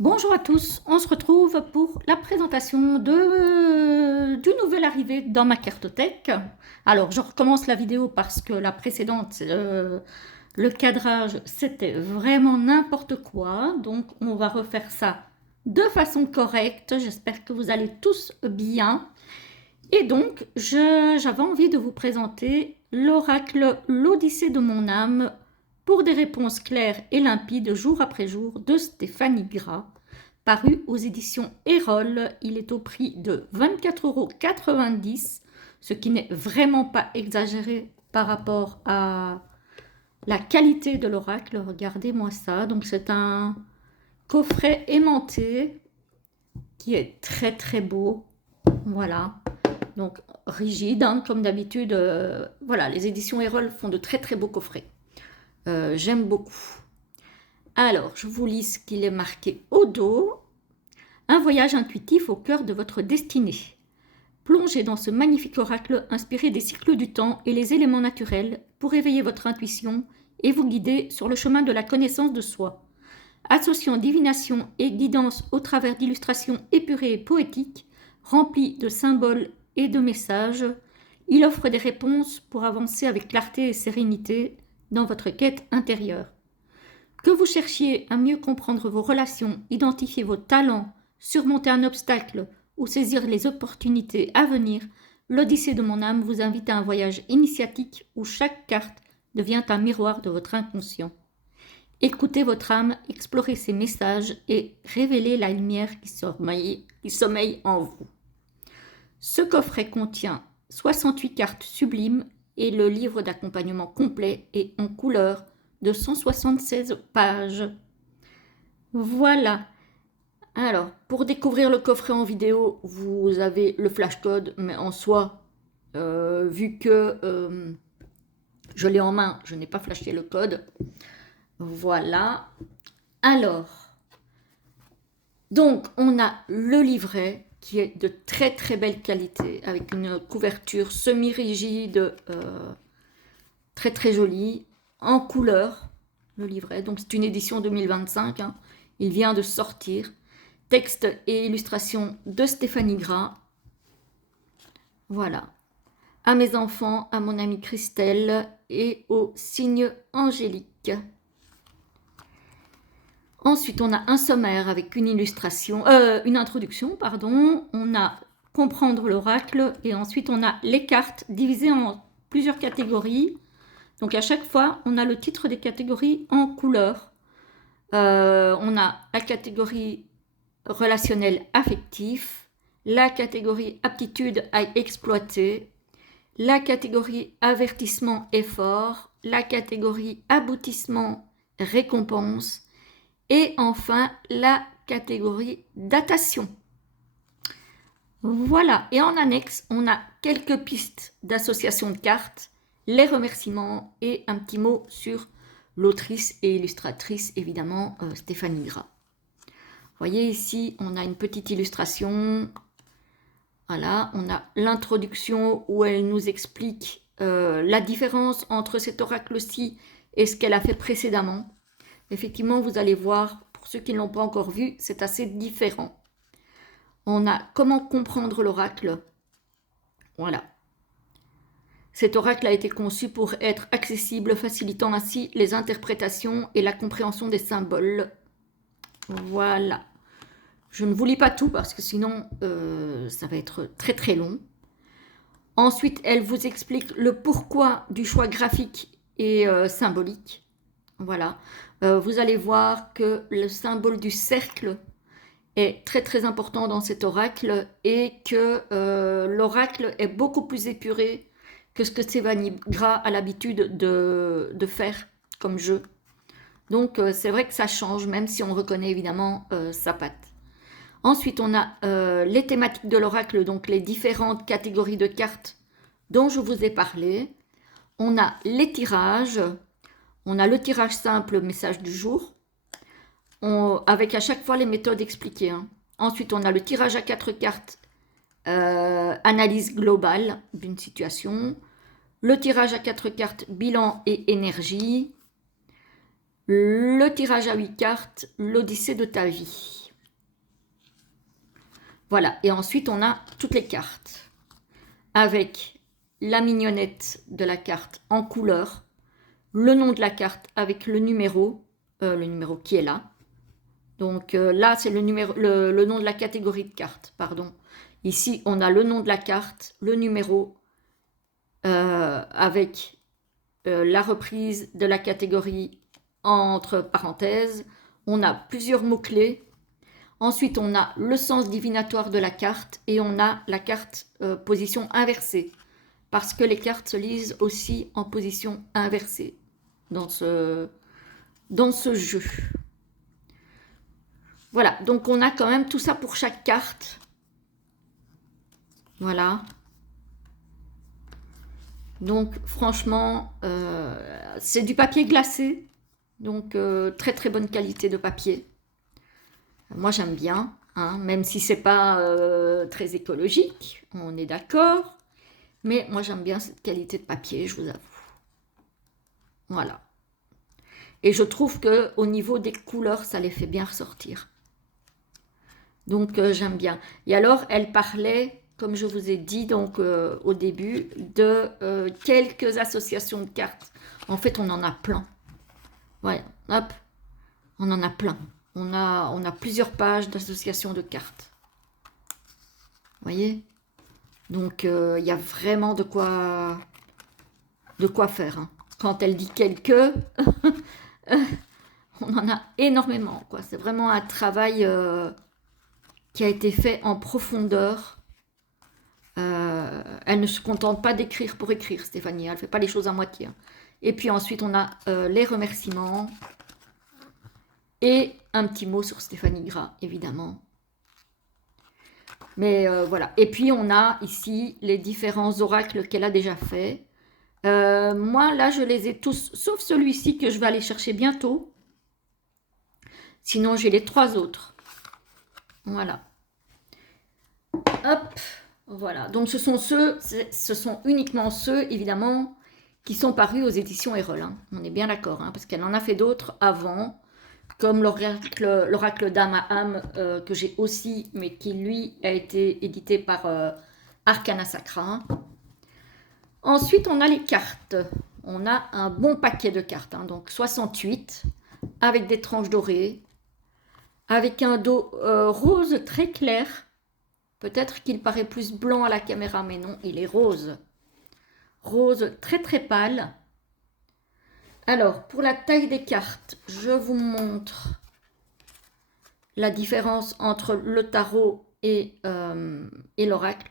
Bonjour à tous, on se retrouve pour la présentation du nouvel arrivé dans ma cartothèque. Alors je recommence la vidéo parce que la précédente, le cadrage, c'était vraiment n'importe quoi. Donc on va refaire ça de façon correcte. J'espère que vous allez tous bien. Et donc j'avais envie de vous présenter l'oracle L'Odyssée de mon âme pour des réponses claires et limpides jour après jour de Stéphanie Gras, paru aux éditions Erol. Il est au prix de 24,90 €, ce qui n'est vraiment pas exagéré par rapport à la qualité de l'oracle. Regardez-moi ça. Donc c'est un coffret aimanté qui est très très beau. Voilà. Donc rigide, hein, comme d'habitude. Voilà, les éditions Erol font de très très beaux coffrets. J'aime beaucoup. Alors, je vous lis ce qu'il est marqué au dos. Un voyage intuitif au cœur de votre destinée. Plongez dans ce magnifique oracle inspiré des cycles du temps et les éléments naturels pour éveiller votre intuition et vous guider sur le chemin de la connaissance de soi. Associant divination et guidance au travers d'illustrations épurées et poétiques, remplies de symboles et de messages, il offre des réponses pour avancer avec clarté et sérénité dans votre quête intérieure. Que vous cherchiez à mieux comprendre vos relations, identifier vos talents, surmonter un obstacle ou saisir les opportunités à venir, l'Odyssée de mon âme vous invite à un voyage initiatique où chaque carte devient un miroir de votre inconscient. Écoutez votre âme, explorez ses messages et révélez la lumière qui sommeille en vous. Ce coffret contient 68 cartes sublimes et le livre d'accompagnement complet et en couleur de 176 pages. Voilà. Alors, pour découvrir le coffret en vidéo, vous avez le flashcode, mais en soi, vu que je l'ai en main, je n'ai pas flashé le code. Voilà. Alors, donc, on a le livret qui est de très très belle qualité, avec une couverture semi-rigide, très très jolie, en couleur, le livret. Donc, c'est une édition 2025, hein. Il vient de sortir. Texte et illustration de Stéphanie Gras. Voilà. À mes enfants, à mon amie Christelle et au signe angélique. Ensuite, on a un sommaire avec une illustration, une introduction, pardon. On a comprendre l'oracle et ensuite on a les cartes divisées en plusieurs catégories. Donc à chaque fois, on a le titre des catégories en couleur. On a la catégorie relationnel affectif, la catégorie aptitude à exploiter, la catégorie avertissement effort, la catégorie aboutissement récompense et enfin la catégorie datation. Voilà, et en annexe, on a quelques pistes d'association de cartes, les remerciements et un petit mot sur l'autrice et illustratrice, évidemment, Stéphanie Gras. Vous voyez ici, on a une petite illustration. Voilà, on a l'introduction où elle nous explique la différence entre cet oracle-ci et ce qu'elle a fait précédemment. Effectivement, vous allez voir, pour ceux qui ne l'ont pas encore vu, c'est assez différent. On a comment comprendre l'oracle. Voilà. Cet oracle a été conçu pour être accessible, facilitant ainsi les interprétations et la compréhension des symboles. Voilà. Je ne vous lis pas tout parce que sinon ça va être très très long. Ensuite, elle vous explique le pourquoi du choix graphique et symbolique. Voilà. Vous allez voir que le symbole du cercle est très très important dans cet oracle et que l'oracle est beaucoup plus épuré que ce que Stéphanie Gras a l'habitude de faire comme jeu. Donc c'est vrai que ça change, même si on reconnaît évidemment sa patte. Ensuite, on a les thématiques de l'oracle, donc les différentes catégories de cartes dont je vous ai parlé. On a les tirages, on a le tirage simple, message du jour, avec à chaque fois les méthodes expliquées, hein. Ensuite, on a le tirage à 4 cartes, analyse globale d'une situation. Le tirage à 4 cartes, bilan et énergie. Le tirage à 8 cartes, l'Odyssée de ta vie. Voilà, et ensuite on a toutes les cartes avec la mignonnette de la carte en couleur, le nom de la carte avec le numéro qui est là. Donc là, c'est le nom de la catégorie de carte, pardon. Ici, on a le nom de la carte, le numéro avec la reprise de la catégorie entre parenthèses. On a plusieurs mots-clés. Ensuite, on a le sens divinatoire de la carte et on a la carte position inversée. Parce que les cartes se lisent aussi en position inversée dans ce jeu. Voilà, donc on a quand même tout ça pour chaque carte. Voilà. Donc franchement, c'est du papier glacé. Donc très très bonne qualité de papier. Moi j'aime bien, hein, même si c'est pas très écologique, on est d'accord. Mais moi j'aime bien cette qualité de papier, je vous avoue. Voilà. Et je trouve que au niveau des couleurs, ça les fait bien ressortir. Donc j'aime bien. Et alors elle parlait, comme je vous ai dit donc au début, de quelques associations de cartes. En fait, on en a plein. Voilà, hop, on en a plein. On a plusieurs pages d'associations de cartes. Vous voyez? Donc il y a vraiment de quoi faire. Hein. Quand elle dit quelques, on en a énormément. C'est vraiment un travail qui a été fait en profondeur. Elle ne se contente pas d'écrire pour écrire, Stéphanie. Elle ne fait pas les choses à moitié. Hein. Et puis ensuite, on a les remerciements et un petit mot sur Stéphanie Gras, évidemment. Mais voilà. Et puis, on a ici les différents oracles qu'elle a déjà fait. Moi, là, je les ai tous, sauf celui-ci que je vais aller chercher bientôt. Sinon, j'ai les 3 autres. Voilà. Hop. Voilà. Donc, ce sont uniquement ceux, évidemment, qui sont parus aux éditions Erol. Hein. On est bien d'accord, hein, parce qu'elle en a fait d'autres avant, comme l'oracle d'âme à âme, que j'ai aussi, mais qui, lui, a été édité par Arcana Sacra. Ensuite, on a les cartes. On a un bon paquet de cartes, hein, donc 68, avec des tranches dorées, avec un dos rose très clair. Peut-être qu'il paraît plus blanc à la caméra, mais non, il est rose. Rose très très pâle. Alors, pour la taille des cartes, je vous montre la différence entre le tarot et l'oracle.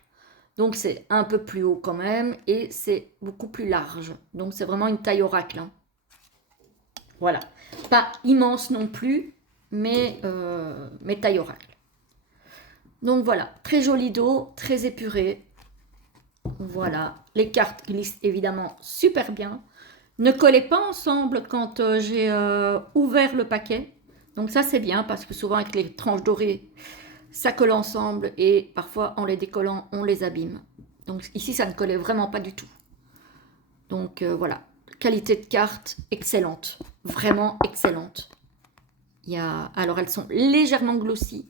Donc, c'est un peu plus haut quand même et c'est beaucoup plus large. Donc, c'est vraiment une taille oracle. Hein. Voilà. Pas immense non plus, mais taille oracle. Donc, voilà. Très joli dos, très épuré. Voilà. Les cartes glissent évidemment super bien. Ne collez pas ensemble quand j'ai ouvert le paquet. Donc ça c'est bien parce que souvent avec les tranches dorées, ça colle ensemble et parfois en les décollant, on les abîme. Donc ici ça ne collait vraiment pas du tout. Donc voilà, qualité de carte excellente, vraiment excellente. Alors elles sont légèrement glossy,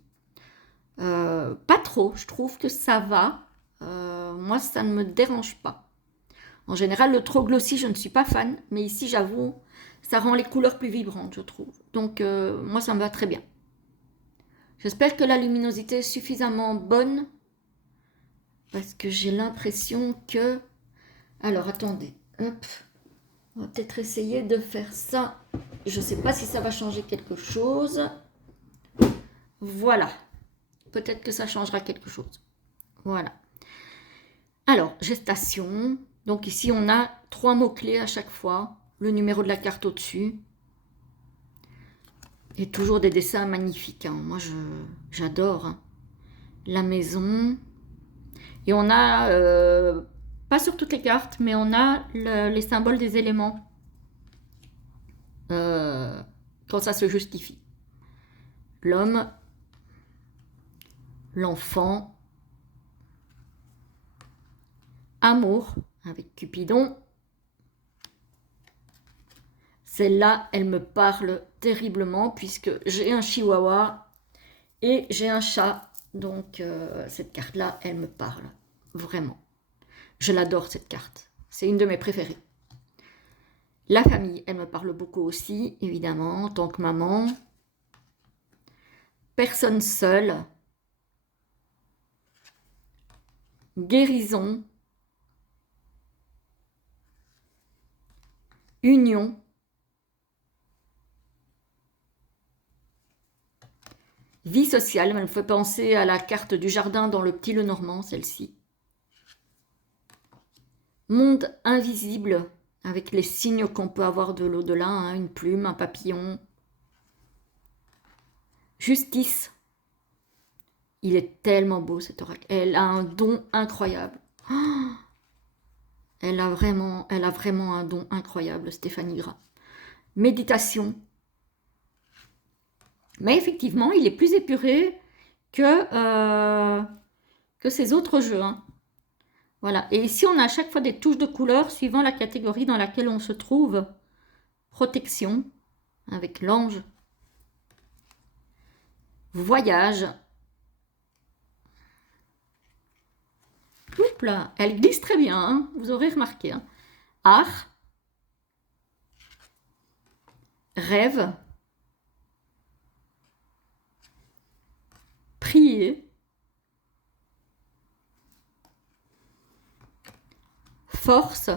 pas trop, je trouve que ça va. Moi ça ne me dérange pas. En général, le trop glossy, je ne suis pas fan, mais ici, j'avoue, ça rend les couleurs plus vibrantes, je trouve. Donc, moi, ça me va très bien. J'espère que la luminosité est suffisamment bonne, parce que j'ai l'impression que... Alors, attendez, hop, on va peut-être essayer de faire ça. Je ne sais pas si ça va changer quelque chose. Voilà, peut-être que ça changera quelque chose. Voilà. Alors, gestation... Donc ici, on a 3 mots-clés à chaque fois, le numéro de la carte au-dessus. Et toujours des dessins magnifiques. Hein. Moi, j'adore. Hein. La maison. Et on a, pas sur toutes les cartes, mais on a les symboles des éléments. Quand ça se justifie. L'homme, l'enfant, amour, avec Cupidon. Celle-là, elle me parle terriblement puisque j'ai un chihuahua et j'ai un chat Donc, cette carte-là, elle me parle, vraiment. Je l'adore, cette carte. C'est une de mes préférées. La famille, elle me parle beaucoup aussi, évidemment, en tant que maman. Personne seule. Guérison. Union. Vie sociale, elle me fait penser à la carte du jardin dans le Petit Lenormand, celle-ci. Monde invisible, avec les signes qu'on peut avoir de l'au-delà, hein, une plume, un papillon. Justice. Il est tellement beau cet oracle. Elle a un don incroyable. Oh, elle a vraiment un don incroyable, Stéphanie Gras. Méditation. Mais effectivement, il est plus épuré que ces autres jeux, hein. Voilà. Et ici, on a à chaque fois des touches de couleur suivant la catégorie dans laquelle on se trouve. Protection, avec l'ange. Voyage. Oups là, elle glisse très bien, hein, vous aurez remarqué. Hein. Art. Rêve. Prier. Force.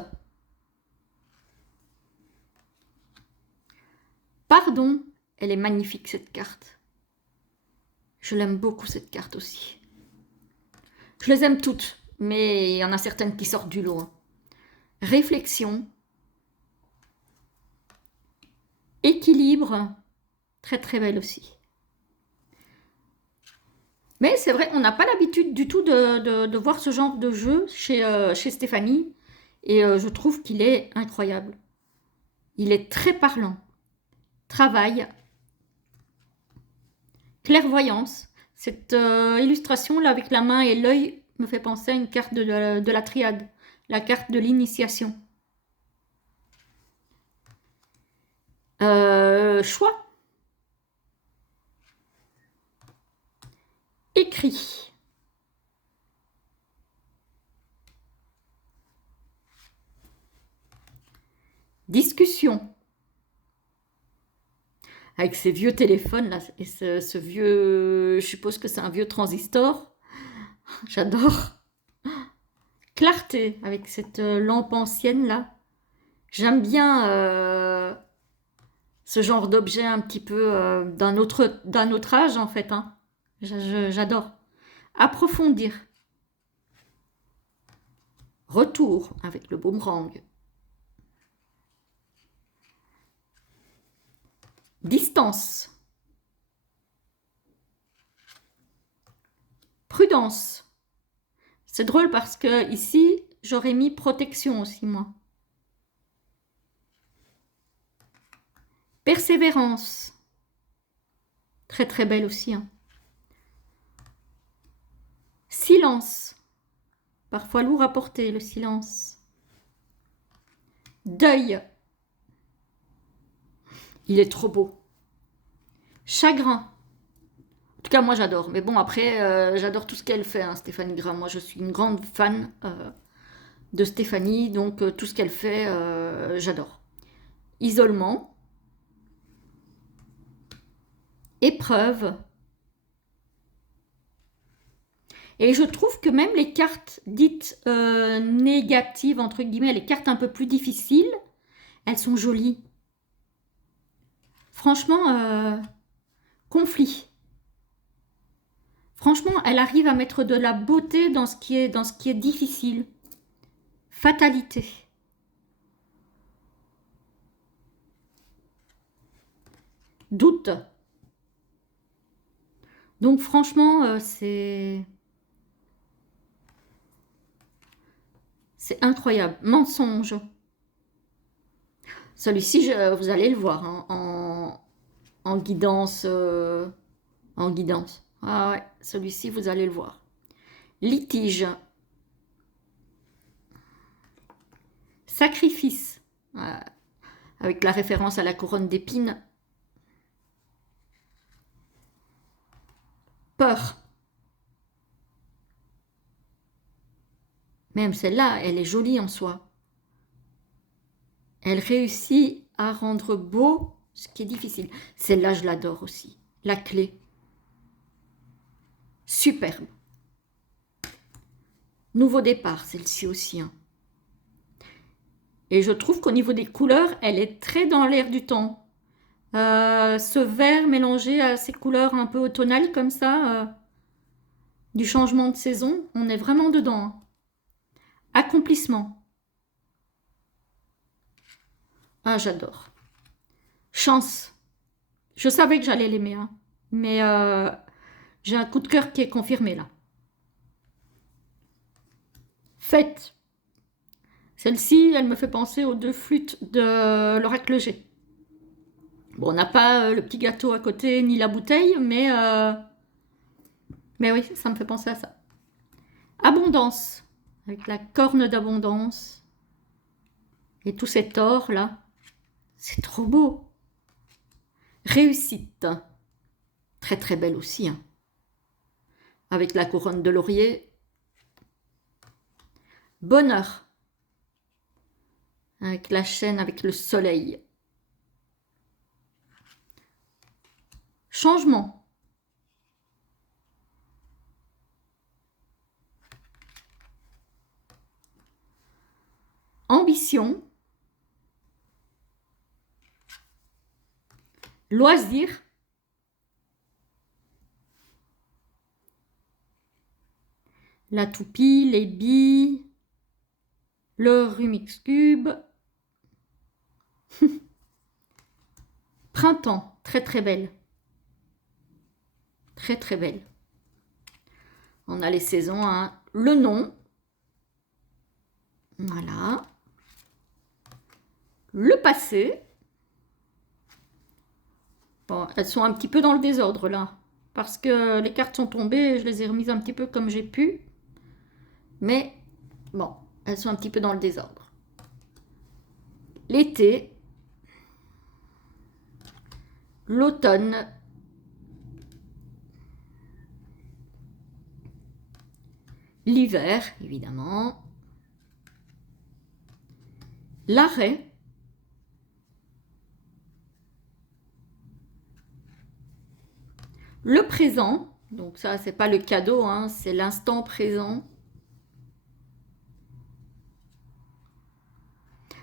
Pardon. Elle est magnifique cette carte. Je l'aime beaucoup cette carte aussi. Je les aime toutes, mais il y en a certaines qui sortent du lot. Hein. Réflexion. Équilibre. Très très belle aussi. Mais c'est vrai, on n'a pas l'habitude du tout de voir ce genre de jeu chez Stéphanie. Et je trouve qu'il est incroyable. Il est très parlant. Travail. Clairvoyance. Cette illustration là avec la main et l'œil me fait penser à une carte de la triade. La carte de l'initiation. Choix. Écrit. Discussion. Avec ces vieux téléphones là, et ce vieux, je suppose que c'est un vieux transistor. J'adore. Clarté, avec cette lampe ancienne là. J'aime bien ce genre d'objet un petit peu d'un autre âge en fait. Hein. J'adore. Approfondir. Retour avec le boomerang. Distance. Prudence. C'est drôle parce que ici, j'aurais mis protection aussi, moi. Persévérance. Très très belle aussi. Hein. Silence. Parfois lourd à porter, le silence. Deuil. Il est trop beau. Chagrin. En tout cas, moi, j'adore. Mais bon, après, j'adore tout ce qu'elle fait, hein, Stéphanie Gras. Moi, je suis une grande fan de Stéphanie. Donc, tout ce qu'elle fait, j'adore. Isolement. Épreuve. Et je trouve que même les cartes dites négatives, entre guillemets, les cartes un peu plus difficiles, elles sont jolies. Franchement, conflit. Franchement, elle arrive à mettre de la beauté dans ce qui est difficile. Fatalité. Doute. Donc franchement, c'est incroyable. Mensonge. Celui-ci, vous allez le voir hein, en guidance. En guidance. Ah ouais, celui-ci, vous allez le voir. Litige. Sacrifice. Avec la référence à la couronne d'épines. Peur. Même celle-là, elle est jolie en soi. Elle réussit à rendre beau ce qui est difficile. Celle-là, je l'adore aussi. La clé. Superbe. Nouveau départ, celle-ci aussi. Hein. Et je trouve qu'au niveau des couleurs, elle est très dans l'air du temps. Ce vert mélangé à ces couleurs un peu automnales comme ça, du changement de saison, on est vraiment dedans. Hein. Accomplissement. Ah, j'adore. Chance. Je savais que j'allais l'aimer, hein. Mais j'ai un coup de cœur qui est confirmé là. Fête. Celle-ci, elle me fait penser aux 2 flûtes de l'Oracle G. Bon, on n'a pas le petit gâteau à côté ni la bouteille, mais oui, ça me fait penser à ça. Abondance, avec la corne d'abondance et tout cet or là. C'est trop beau. Réussite. Très très belle aussi. Hein. Avec la couronne de laurier. Bonheur. Avec la chaîne, avec le soleil. Changement. Ambition. Loisir. La toupie, les billes. Le Rubik's Cube. Printemps. Très très belle. Très très belle. On a les saisons. Hein. Le nom. Voilà. Le passé. Bon, elles sont un petit peu dans le désordre là. Parce que les cartes sont tombées. Je les ai remises un petit peu comme j'ai pu. Mais bon, elles sont un petit peu dans le désordre. L'été. L'automne. L'hiver, évidemment. L'arrêt. Le présent. Donc ça, c'est pas le cadeau, hein, c'est l'instant présent.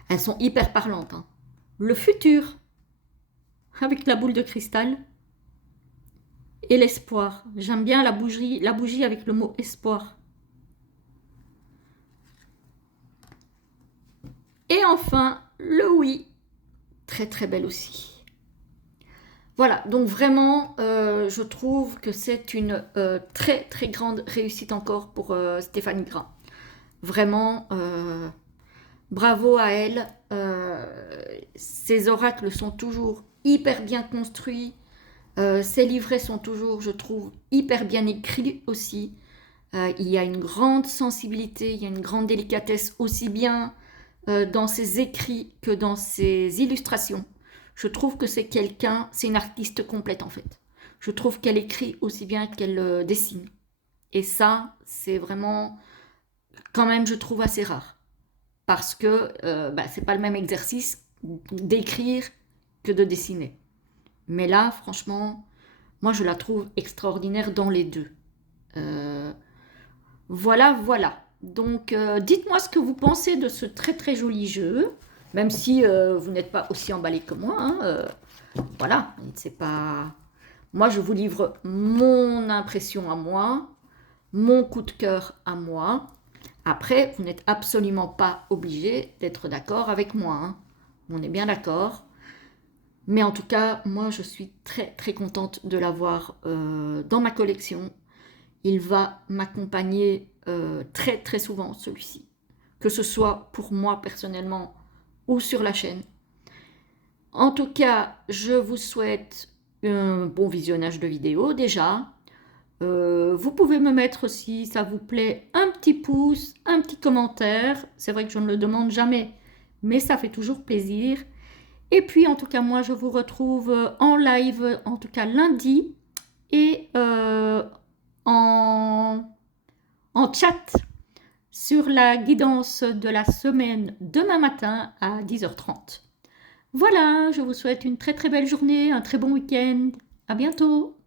Elles sont hyper parlantes. Hein. Le futur. Avec la boule de cristal. Et l'espoir. J'aime bien la bougie avec le mot espoir. Et enfin, le oui. Très très belle aussi. Voilà, donc vraiment, je trouve que c'est une très très grande réussite encore pour Stéphanie Gras. Vraiment, bravo à elle. Ses oracles sont toujours hyper bien construits. Ses livrets sont toujours, je trouve, hyper bien écrits aussi. Il y a une grande sensibilité, il y a une grande délicatesse aussi bien dans ses écrits que dans ses illustrations. Je trouve que c'est une artiste complète en fait. Je trouve qu'elle écrit aussi bien qu'elle dessine. Et ça, c'est vraiment, quand même, je trouve assez rare. Parce que c'est pas le même exercice d'écrire que de dessiner. Mais là, franchement, moi je la trouve extraordinaire dans les deux. Voilà, voilà. Donc, dites-moi ce que vous pensez de ce très très joli jeu, même si vous n'êtes pas aussi emballé que moi. Hein, voilà, c'est pas. Moi, je vous livre mon impression à moi, mon coup de cœur à moi. Après, vous n'êtes absolument pas obligé d'être d'accord avec moi. Hein. On est bien d'accord. Mais en tout cas, moi, je suis très très contente de l'avoir dans ma collection. Il va m'accompagner très très souvent, celui-ci. Que ce soit pour moi personnellement ou sur la chaîne. En tout cas, je vous souhaite un bon visionnage de vidéo déjà. Vous pouvez me mettre, si ça vous plaît, un petit pouce, un petit commentaire. C'est vrai que je ne le demande jamais, mais ça fait toujours plaisir. Et puis, en tout cas, moi, je vous retrouve en live, en tout cas lundi, et en chat sur la guidance de la semaine demain matin à 10h30. Voilà, je vous souhaite une très très belle journée, un très bon week-end. À bientôt.